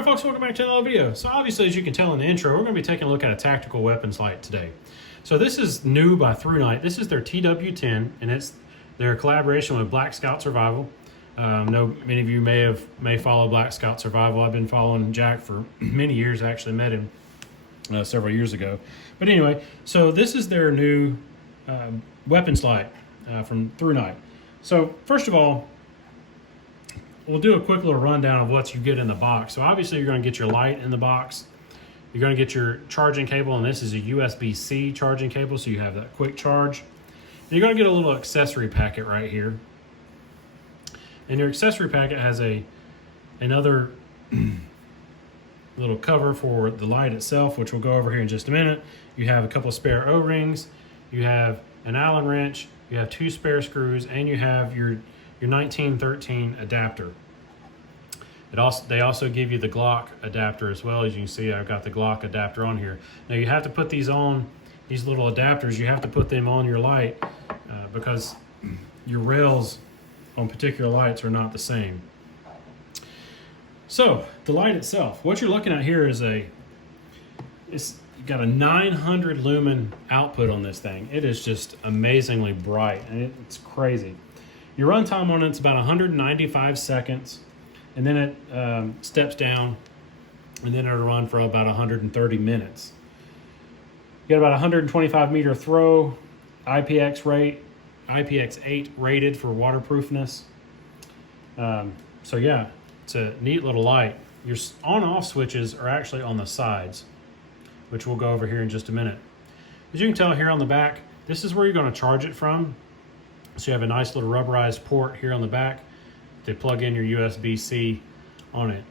Alright folks, welcome back to another video. So obviously, as you can tell in the intro, we're going to be taking a look at a tactical weapons light today. So this is new by Thrunite. This is their TW10, and it's their collaboration with Black Scout Survival. I know many of you may follow Black Scout Survival. I've been following Jack for many years. I actually met him several years ago. But anyway, so this is their new weapons light from Thrunite. So first of all, we'll do a quick little rundown of what you get in the box. So obviously you're going to get your light in the box. You're going to get your charging cable, and this is a USB-C charging cable, so you have that quick charge. And you're going to get a little accessory packet right here. And your accessory packet has another little cover for the light itself, which we'll go over here in just a minute. You have a couple of spare O-rings. You have an Allen wrench. You have 2 spare screws, and you have your 1913 adapter. They also give you the Glock adapter as well. As you can see, I've got the Glock adapter on here. Now you have to put these on, these little adapters, you have to put them on your light because your rails on particular lights are not the same. So the light itself, what you're looking at here is it's got a 900 lumen output on this thing. It is just amazingly bright, and it's crazy. Your runtime on it's about 195 seconds, and then it steps down, and then it'll run for about 130 minutes. You got about 125 meter throw, IPX8 rated for waterproofness. So yeah, it's a neat little light. Your on-off switches are actually on the sides, which we'll go over here in just a minute. As you can tell here on the back, this is where you're going to charge it from. So you have a nice little rubberized port here on the back to plug in your USB-C on it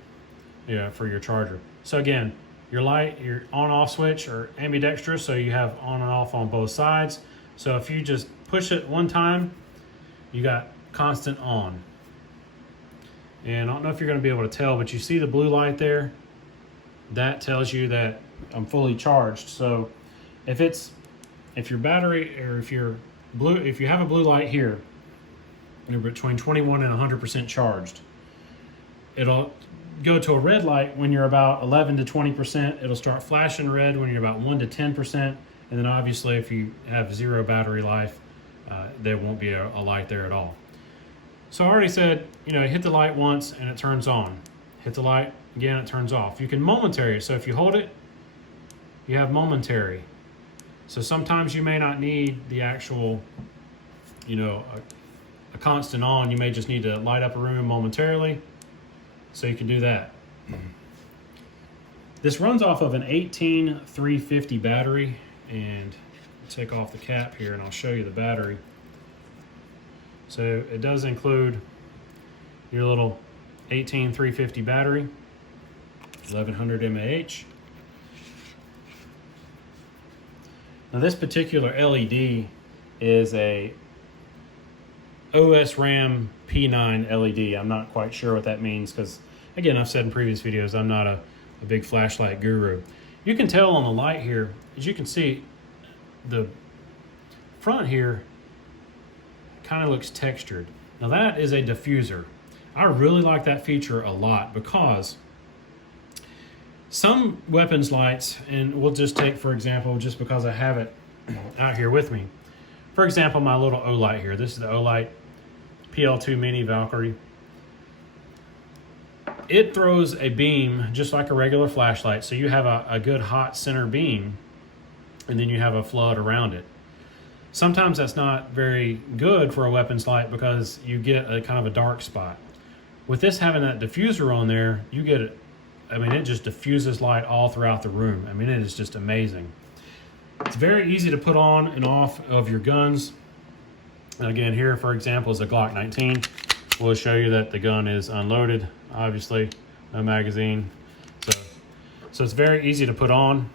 for your charger. So again, your light, your on-off switch are ambidextrous, so you have on and off on both sides. So if you just push it one time, you got constant on. And I don't know if you're going to be able to tell, but you see the blue light there? That tells you that I'm fully charged. So if your battery, or if you have a blue light here, you're between 21 and 100% charged. It'll go to a red light when you're about 11 to 20%. It'll start flashing red when you're about 1 to 10%. And then obviously if you have 0 battery life, there won't be a light there at all. So I already said, hit the light once and it turns on. Hit the light again, it turns off. You can momentary it. So if you hold it, you have momentary. So sometimes you may not need the actual, a constant on. You may just need to light up a room momentarily. So you can do that. This runs off of an 18350 battery, and I'll take off the cap here and I'll show you the battery. So it does include your little 18350 battery, 1100 mAh. Now this particular LED is a OSRAM P9 LED. I'm not quite sure what that means because, again, I've said in previous videos, I'm not a big flashlight guru. You can tell on the light here, as you can see, the front here kind of looks textured. Now that is a diffuser. I really like that feature a lot because some weapons lights, and we'll just take, for example, just because I have it out here with me. For example, my little O-light here. This is the O-light PL2 Mini Valkyrie. It throws a beam just like a regular flashlight. So you have a good hot center beam, and then you have a flood around it. Sometimes that's not very good for a weapons light because you get a kind of a dark spot. With this having that diffuser on there, you get it. It just diffuses light all throughout the room. It is just amazing. It's very easy to put on and off of your guns. And again, here, for example, is a Glock 19. We'll show you that the gun is unloaded, obviously, no magazine. So it's very easy to put on.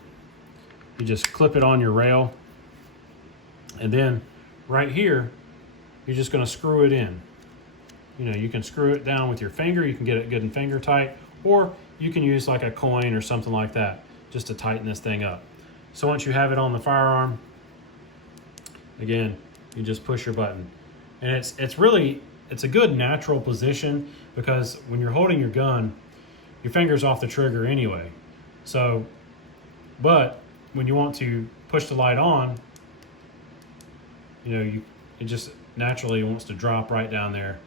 You just clip it on your rail. And then right here, you're just gonna screw it in. You can screw it down with your finger. You can get it good and finger tight, or you can use like a coin or something like that just to tighten this thing up. So once you have it on the firearm, again, you just push your button. And it's a good natural position because when you're holding your gun, your finger's off the trigger anyway. So, but when you want to push the light on, it just naturally wants to drop right down there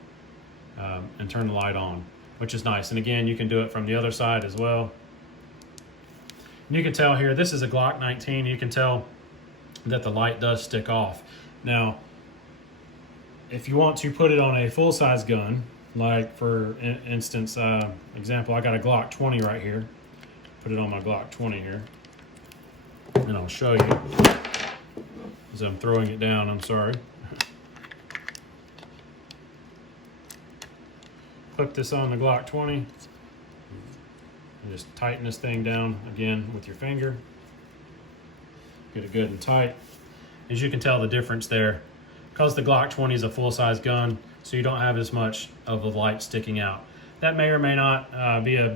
and turn the light on, which is nice. And again, you can do it from the other side as well. And you can tell here, this is a Glock 19. You can tell that the light does stick off. Now, if you want to put it on a full-size gun, like for instance, example, I got a Glock 20 right here. Put it on my Glock 20 here, and I'll show you as I'm throwing it down. I'm sorry. Clip this on the Glock 20 and just tighten this thing down again with your finger. Get it good and tight. As you can tell the difference there, because the Glock 20 is a full-size gun, so you don't have as much of the light sticking out. That may or may not be a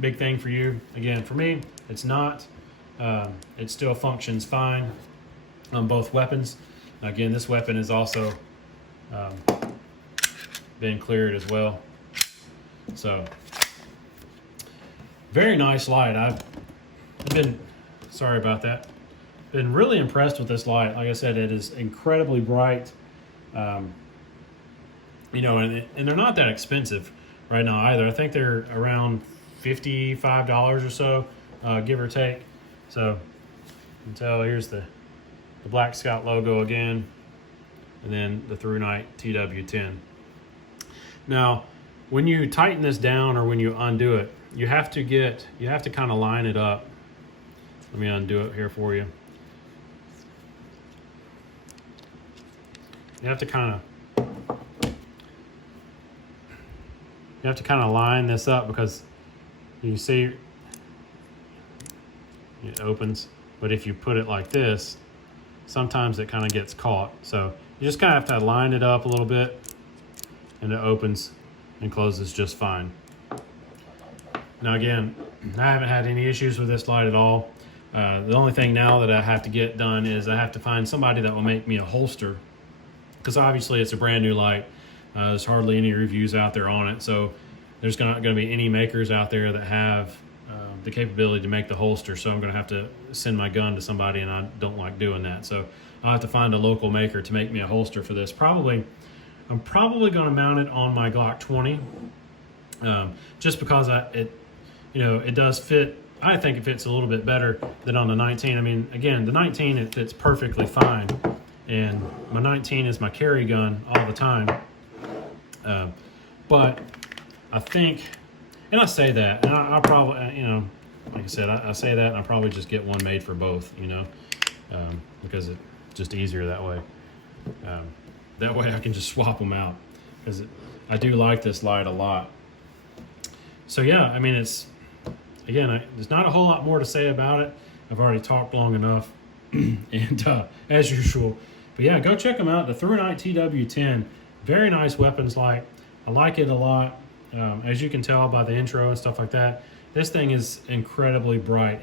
big thing for you. Again, for me, it's not. It still functions fine on both weapons. Again, this weapon is also been cleared as well. So, very nice light. I've been, sorry about that, been really impressed with this light. Like I said, it is incredibly bright. And they're not that expensive right now either. I think they're around $55 or so, give or take. So you can tell here's the Black Scout logo again, and then the Thrunite TW10. Now, when you tighten this down or when you undo it, you have to kind of line it up. Let me undo it here for you. You have to kind of line this up, because you see it opens, but if you put it like this, sometimes it kind of gets caught. So you just kind of have to line it up a little bit, and it opens and closes just fine. Now again, I haven't had any issues with this light at all. The only thing now that I have to get done is I have to find somebody that will make me a holster, because obviously it's a brand new light. There's hardly any reviews out there on it, so there's not going to be any makers out there that have the capability to make the holster. So I'm going to have to send my gun to somebody, and I don't like doing that. So I'll have to find a local maker to make me a holster for this. I'm probably going to mount it on my Glock 20, just because it does fit. I think it fits a little bit better than on the 19. I mean, again, the 19, it fits perfectly fine, and my 19 is my carry gun all the time. But I think, and I say that, and I'll probably, like I said, I say that, and I'll probably just get one made for both, because it's just easier that way. That way I can just swap them out, because I do like this light a lot. So yeah, I mean, there's not a whole lot more to say about it. I've already talked long enough, and as usual. But yeah, go check them out. The Thrunite TW10, very nice weapons light. I like it a lot. As you can tell by the intro and stuff like that, this thing is incredibly bright.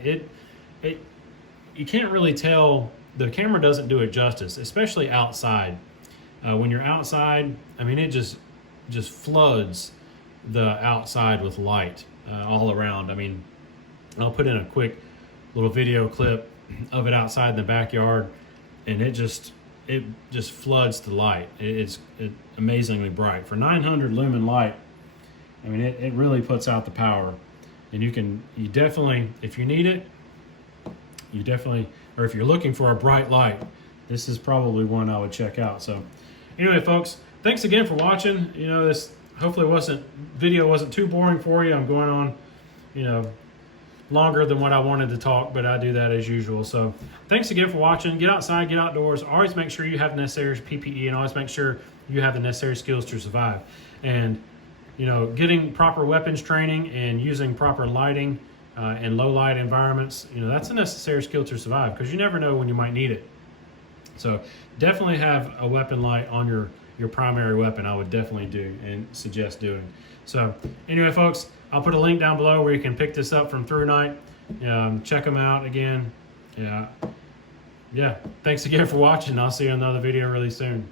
You can't really tell. The camera doesn't do it justice, especially outside. When you're outside, I mean, it just floods the outside with light all around. I mean, I'll put in a quick little video clip of it outside in the backyard, and it just floods the light. It's amazingly bright. For 900 lumen light, I mean, it really puts out the power. And you definitely, if you need it, or if you're looking for a bright light, this is probably one I would check out. So anyway, folks, thanks again for watching. This hopefully video wasn't too boring for you. I'm going on, longer than what I wanted to talk, but I do that as usual. So thanks again for watching. Get outside, get outdoors. Always make sure you have the necessary PPE, and always make sure you have the necessary skills to survive. And getting proper weapons training and using proper lighting in low light environments, that's a necessary skill to survive, because you never know when you might need it. So definitely have a weapon light on your primary weapon. I would definitely do and suggest doing. So anyway, folks, I'll put a link down below where you can pick this up from Thrunite. Check them out again. Yeah. Thanks again for watching. I'll see you in another video really soon.